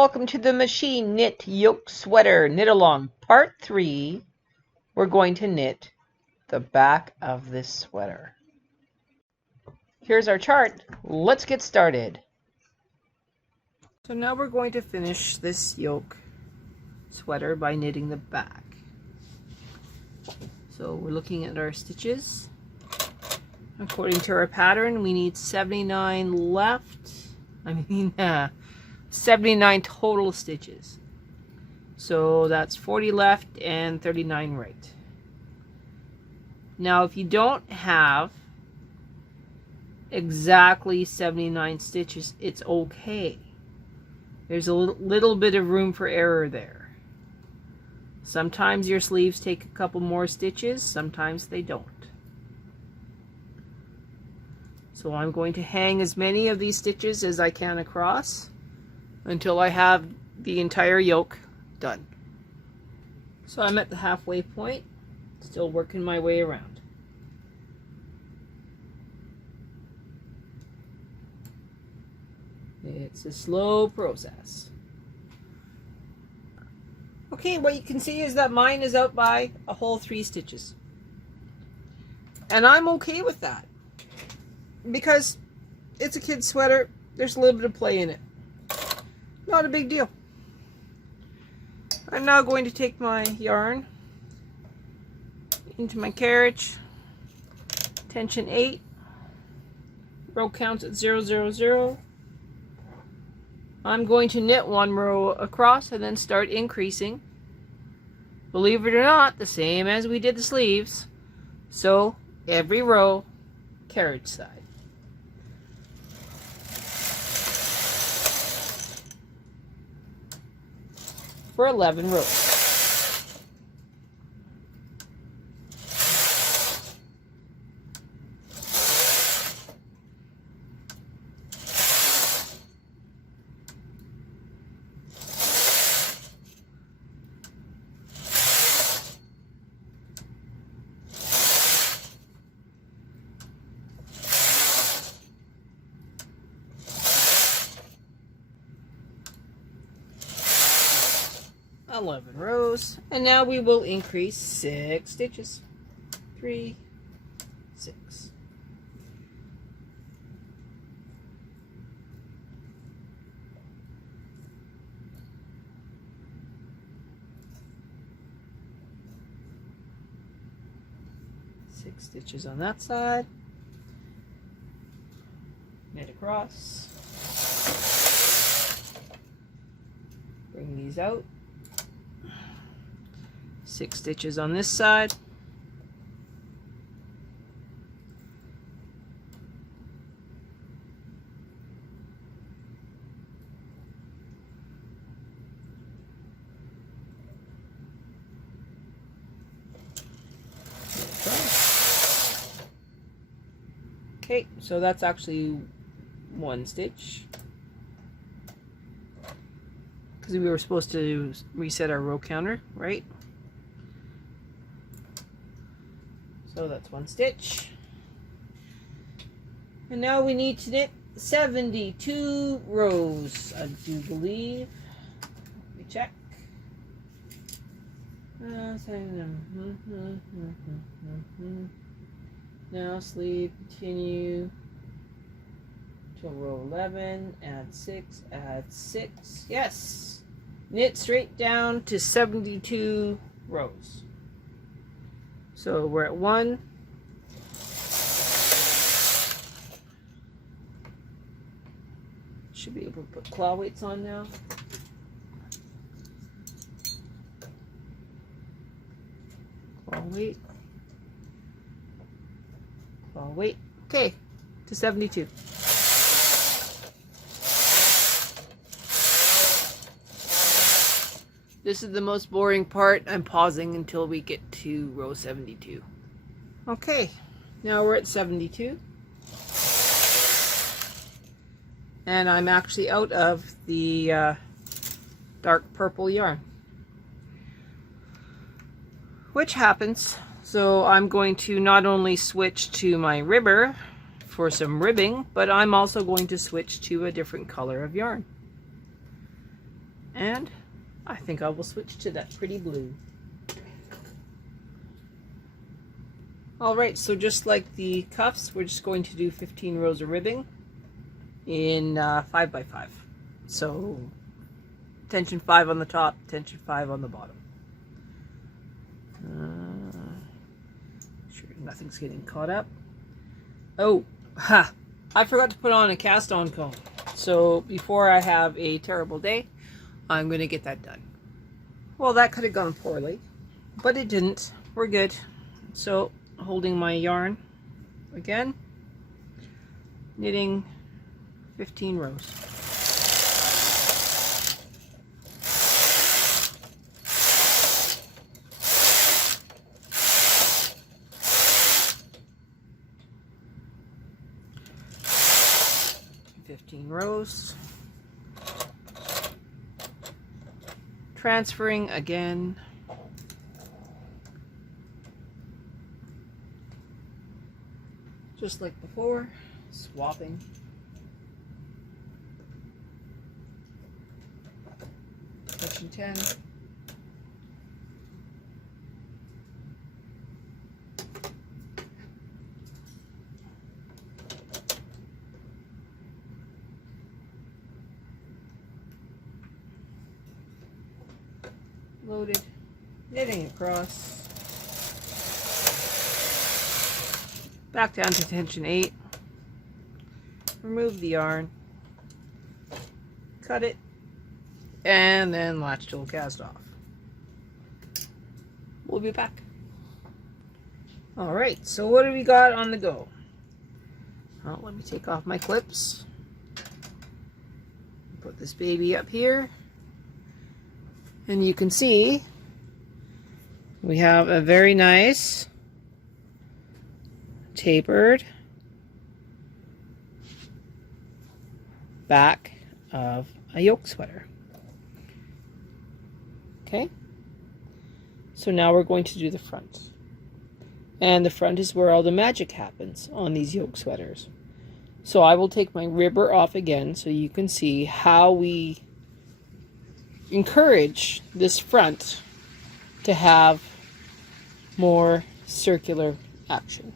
Welcome to the machine knit yoke sweater knit along part 3. We're going to knit the back of this sweater. Here's our chart. Let's get started. So now we're going to finish this yoke sweater by knitting the back. So we're looking at our stitches. According to our pattern, we need 79 left. 79 total stitches. So that's 40 left and 39 right. Now if you don't have exactly 79 stitches, it's okay. There's a little bit of room for error there. Sometimes your sleeves take a couple more stitches, sometimes they don't. So I'm going to hang as many of these stitches as I can across until I have the entire yoke done. So I'm at the halfway point, still working my way around. It's a slow process. Okay, what you can see is that mine is out by a whole 3 stitches. And I'm okay with that, because it's a kid's sweater. There's a little bit of play in it. Not a big deal. I'm now going to take my yarn into my carriage, tension 8, row counts at 0, 0, 0. I'm going to knit 1 row across and then start increasing. Believe it or not, the same as we did the sleeves. So every row, carriage side. For 11 rows. Rows, and now we will increase 6 stitches. 3, 6. Six stitches on that side. Knit across. Bring these out. 6 stitches on this side. Okay, so that's actually 1 stitch, because we were supposed to reset our row counter, right? So that's 1 stitch. And now we need to knit 72 rows, I do believe. Let me check. Now sleeve, continue till row 11, add 6, add 6. Yes! Knit straight down to 72 rows. So we're at 1. Should be able to put claw weights on now. Claw weight. Claw weight. Okay, to 72. This is the most boring part. I'm pausing until we get to row 72. Okay, now we're at 72. And I'm actually out of the dark purple yarn, which happens. So I'm going to not only switch to my ribber for some ribbing, but I'm also going to switch to a different color of yarn. And I think I will switch to that pretty blue. Alright, so just like the cuffs, we're just going to do 15 rows of ribbing in 5x5. So tension 5 on the top, tension 5 on the bottom. Sure nothing's getting caught up. Oh, ha! I forgot to put on a cast on cone. So before I have a terrible day, I'm going to get that done. Well, that could have gone poorly, but it didn't. We're good. So holding my yarn again, knitting 15 rows. Rows, transferring again, just like before, swapping, section 10, loaded, knitting across, back down to tension 8, remove the yarn, cut it, and then latch tool cast off. We'll be back. Alright, so what do we got on the go? Well, let me take off my clips, put this baby up here. And you can see we have a very nice tapered back of a yoke sweater. Okay, so now we're going to do the front. And the front is where all the magic happens on these yoke sweaters. So I will take my ribber off again so you can see how we encourage this front to have more circular action.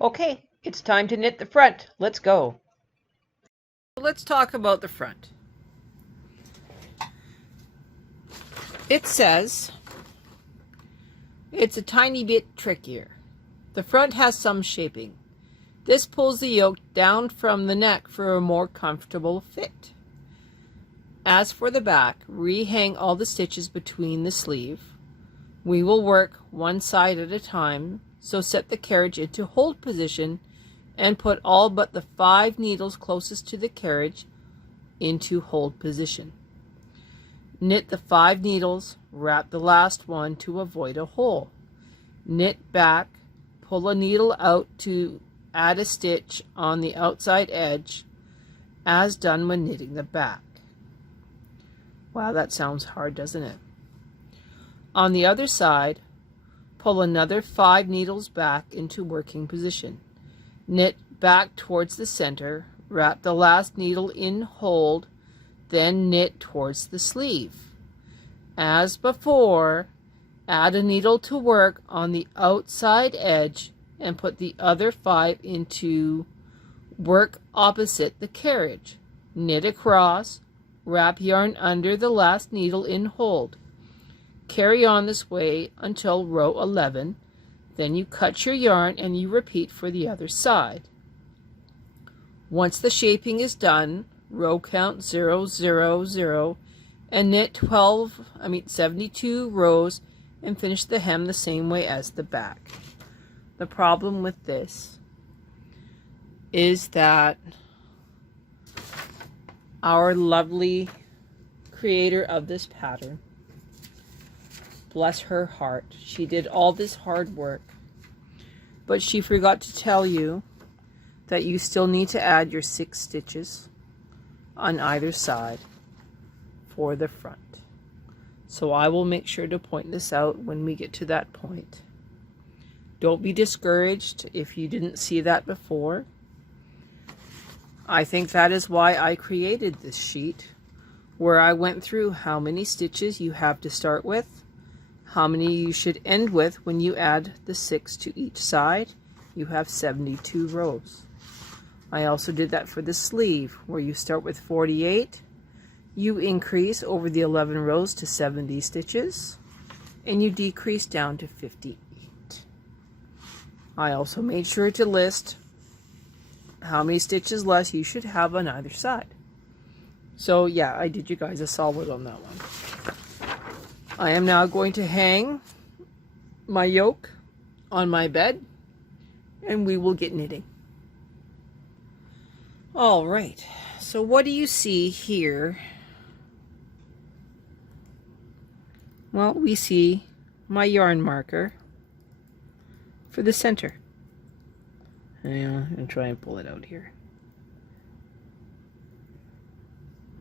Okay, it's time to knit the front. Let's go. Let's talk about the front. It says it's a tiny bit trickier. The front has some shaping. This pulls the yoke down from the neck for a more comfortable fit. As for the back, rehang all the stitches between the sleeve. We will work one side at a time, so set the carriage into hold position and put all but the 5 needles closest to the carriage into hold position. Knit the 5 needles, wrap the last one to avoid a hole. Knit back, pull a needle out to add a stitch on the outside edge, as done when knitting the back. Wow, that sounds hard, doesn't it? On the other side, pull another 5 needles back into working position. Knit back towards the center, wrap the last needle in hold, then knit towards the sleeve. As before, add a needle to work on the outside edge and put the other 5 into work opposite the carriage. Knit across, wrap yarn under the last needle in hold. Carry on this way until row 11, then you cut your yarn and you repeat for the other side. Once the shaping is done, row count 0, 0, 0, and knit 72 rows and finish the hem the same way as the back. The problem with this is that our lovely creator of this pattern, bless her heart, she did all this hard work, but she forgot to tell you that you still need to add your 6 stitches on either side for the front. So I will make sure to point this out when we get to that point. Don't be discouraged if you didn't see that before. I think that is why I created this sheet, where I went through how many stitches you have to start with, how many you should end with when you add the 6 to each side. You have 72 rows. I also did that for the sleeve, where you start with 48, you increase over the 11 rows to 70 stitches, and you decrease down to 58. I also made sure to list how many stitches less you should have on either side. So yeah, I did you guys a solid on that one. I am now going to hang my yoke on my bed, and we will get knitting. All right, so what do you see here? Well, we see my yarn marker for the center. I'm going to try and pull it out here.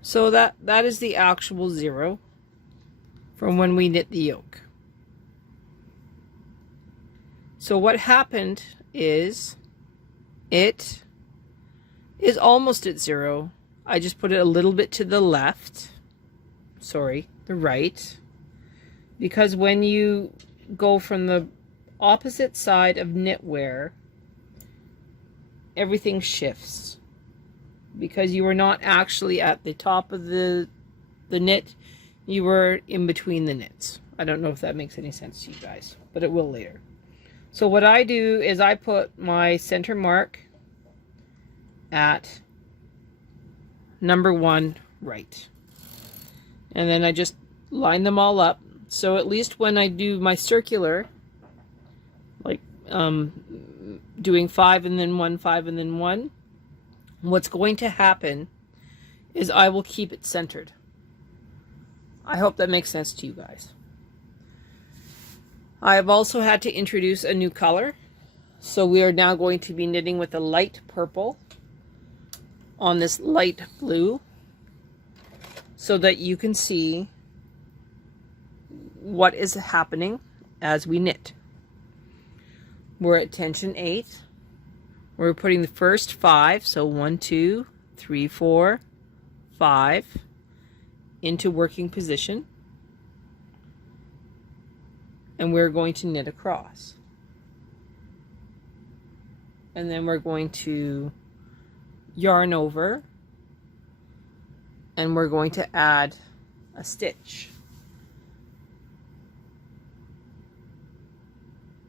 So that is the actual 0 from when we knit the yoke. So what happened is it is almost at 0. I just put it a little bit to the left. Sorry, the right. Because when you go from the opposite side of knitwear, everything shifts. Because you were not actually at the top of the knit, you were in between the knits. I don't know if that makes any sense to you guys, but it will later. So what I do is I put my center mark at number 1 right. And then I just line them all up. So at least when I do my circular, like doing 5 and then 1, 5 and then 1, what's going to happen is I will keep it centered. I hope that makes sense to you guys. I have also had to introduce a new color. So we are now going to be knitting with a light purple on this light blue, so that you can see what is happening as we knit. We're at tension 8. We're putting the first 5, so 1, 2, 3, 4, 5 into working position, and we're going to knit across. And then we're going to yarn over, and we're going to add a stitch.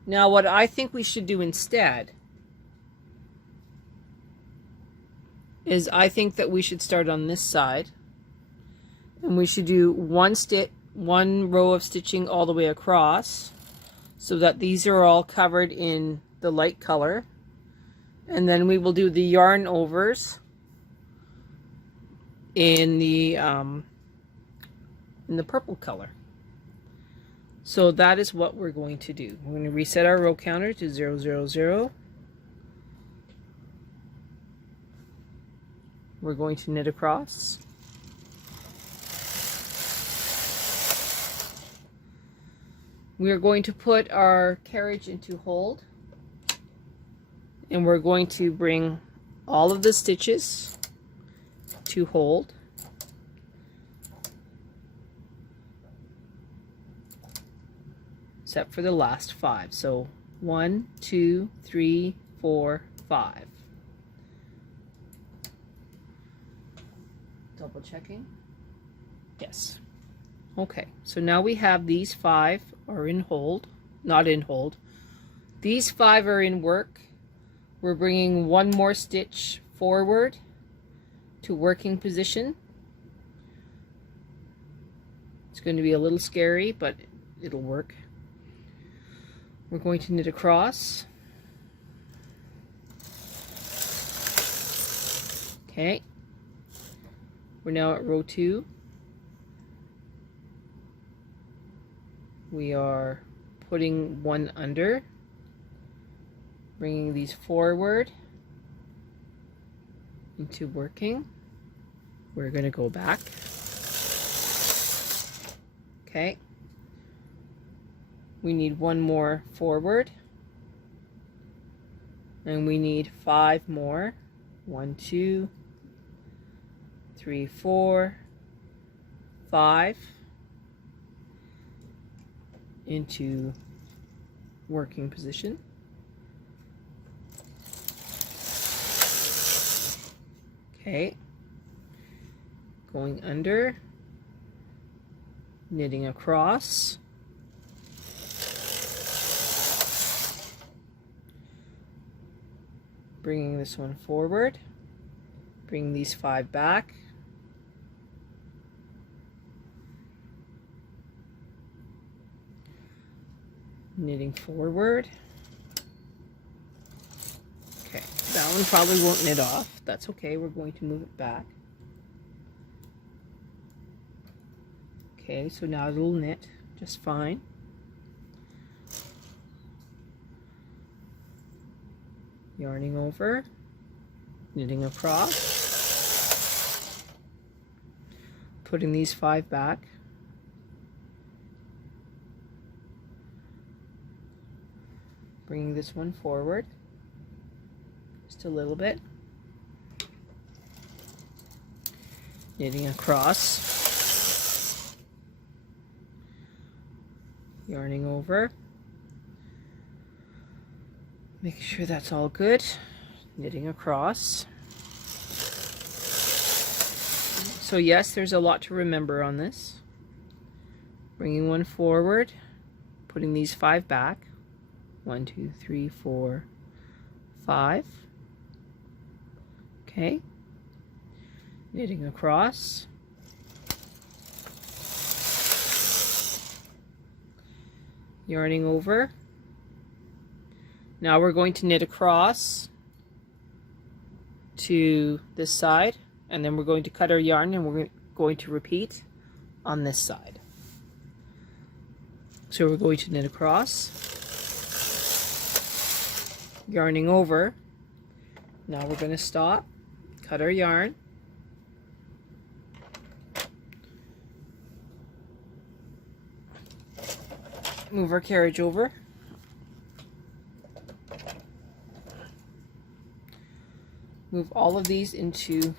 Now what I think we should do instead is I think that we should start on this side, and we should do one row of stitching all the way across, so that these are all covered in the light color, and then we will do the yarn overs in the purple color. So that is what we're going to do. We're going to reset our row counter to 0, 0, 0. We're going to knit across. We are going to put our carriage into hold, and we're going to bring all of the stitches to hold. Except for the last 5. So 1, 2, 3, 4, 5. Double checking. Yes. Okay, so now we have these 5 are in hold, not in hold. These 5 are in work. We're bringing one more stitch forward to working position. It's going to be a little scary, but it'll work. We're going to knit across. Okay. We're now at row 2. We are putting one under, bringing these forward into working. We're going to go back. Okay. We need one more forward, and we need 5 more. 1, 2, 3, 4, 5 into working position. Okay, going under, knitting across, bringing this one forward, bring these 5 back, knitting forward. Okay, that one probably won't knit off. That's okay, we're going to move it back. Okay, so now it'll knit just fine. Yarning over, knitting across, putting these 5 back, bringing this one forward just a little bit, knitting across, yarning over, making sure that's all good, knitting across. So yes, there's a lot to remember on this. Bringing one forward, putting these 5 back, 1, 2, 3, 4, 5. Okay, knitting across, yarning over. Now we're going to knit across to this side, and then we're going to cut our yarn, and we're going to repeat on this side. So we're going to knit across, yarning over. Now we're going to stop, cut our yarn, move our carriage over, move all of these into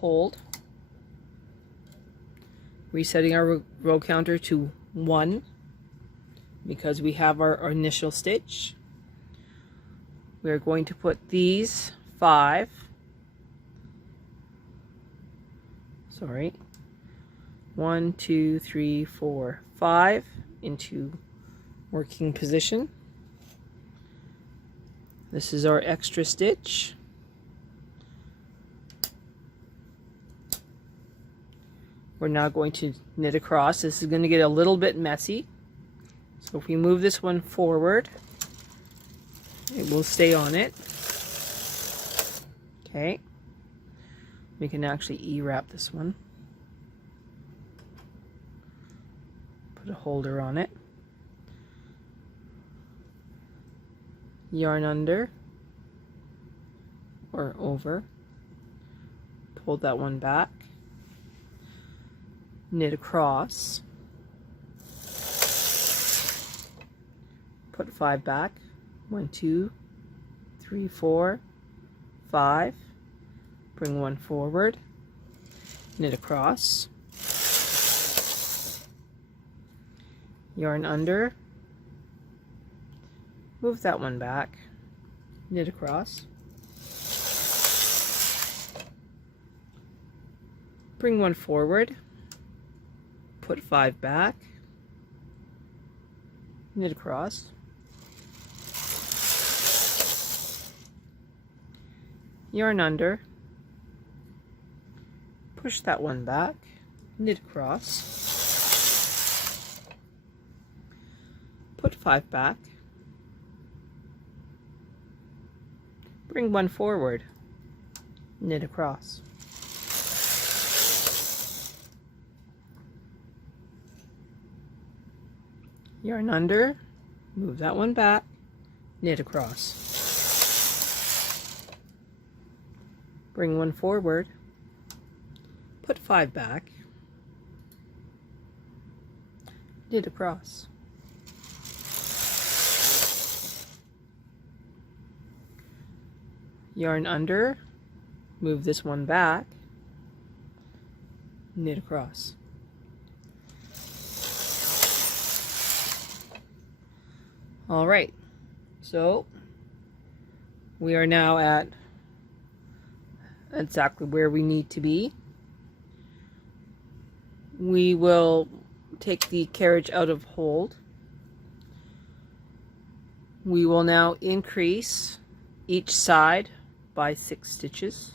hold, resetting our row counter to 1 because we have our initial stitch. We're going to put these 5, sorry, 1, 2, 3, 4, 5 into working position. This is our extra stitch. We're now going to knit across. This is going to get a little bit messy. So if we move this one forward, it will stay on it. Okay. We can actually E-wrap this one. Put a holder on it. Yarn under or over. Pull that one back. Knit across. Put 5 back. 1, 2, 3, 4, 5. Bring one forward. Knit across. Yarn under. Move that one back. Knit across. Bring one forward. Put 5 back. Knit across. Yarn under. Push that one back. Knit across. Put 5 back. Bring one forward. Knit across. Yarn under, move that one back, knit across. Bring one forward, put 5 back, knit across. Yarn under, move this one back, knit across. All right, so we are now at exactly where we need to be. We will take the carriage out of hold. We will now increase each side by 6 stitches.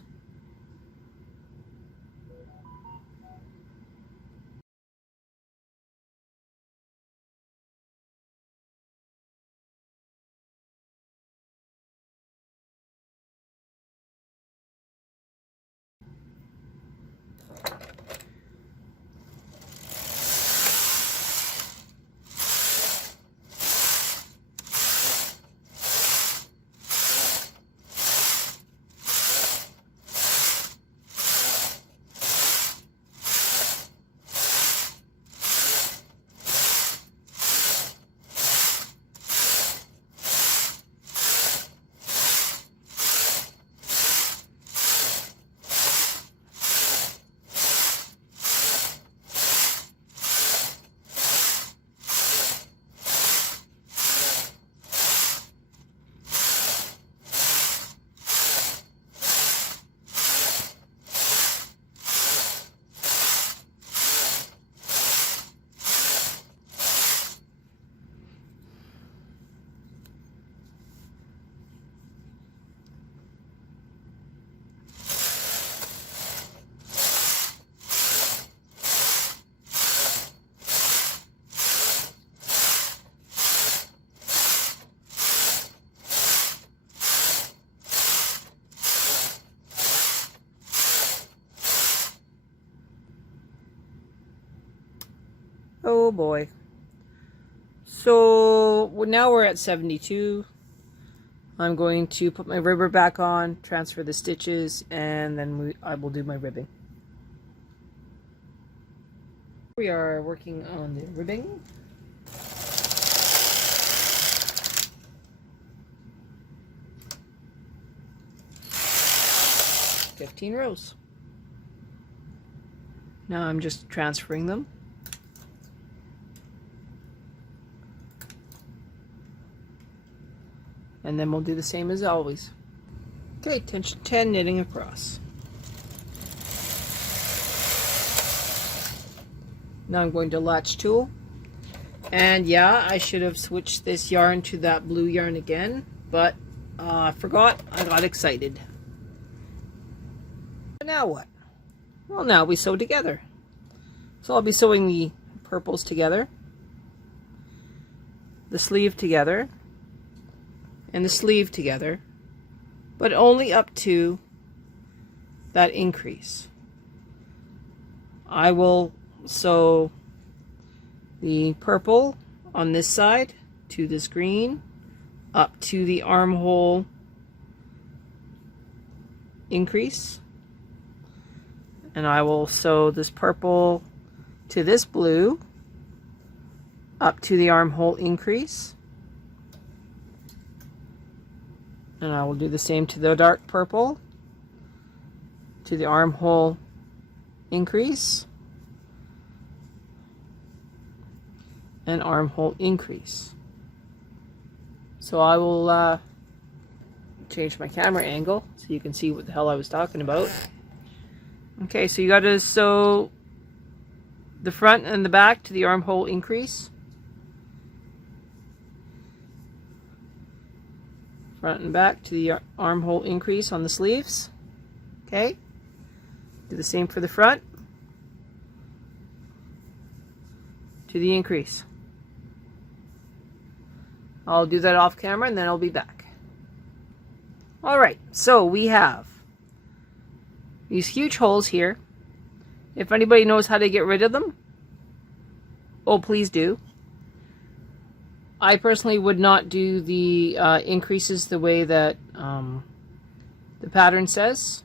Oh boy. So now we're at 72. I'm going to put my ribber back on, transfer the stitches, and then I will do my ribbing. We are working on the ribbing. "15 rows. Now I'm just transferring them. And then we'll do the same as always. Okay, tension 10, knitting across. Now I'm going to latch tool. And yeah, I should have switched this yarn to that blue yarn again, but I forgot. I got excited. Now what? Well, now we sew together. So I'll be sewing the purples together, the sleeve together, and the sleeve together, but only up to that increase. I will sew the purple on this side to this green up to the armhole increase, and I will sew this purple to this blue up to the armhole increase, and I will do the same to the dark purple to the armhole increase and armhole increase. So I will change my camera angle so you can see what the hell I was talking about. Okay, so you got to sew the front and the back to the armhole increase. Front and back to the armhole increase on the sleeves. Okay, do the same for the front to the increase. I'll do that off camera and then I'll be back. Alright, so we have these huge holes here. If anybody knows how to get rid of them, oh, please do. I personally would not do the increases the way that the pattern says.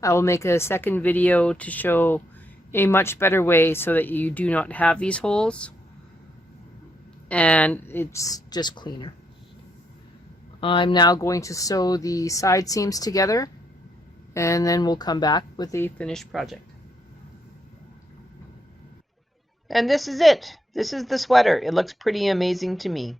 I will make a second video to show a much better way so that you do not have these holes, and it's just cleaner. I'm now going to sew the side seams together, and then we'll come back with a finished project. And this is it. This is the sweater. It looks pretty amazing to me.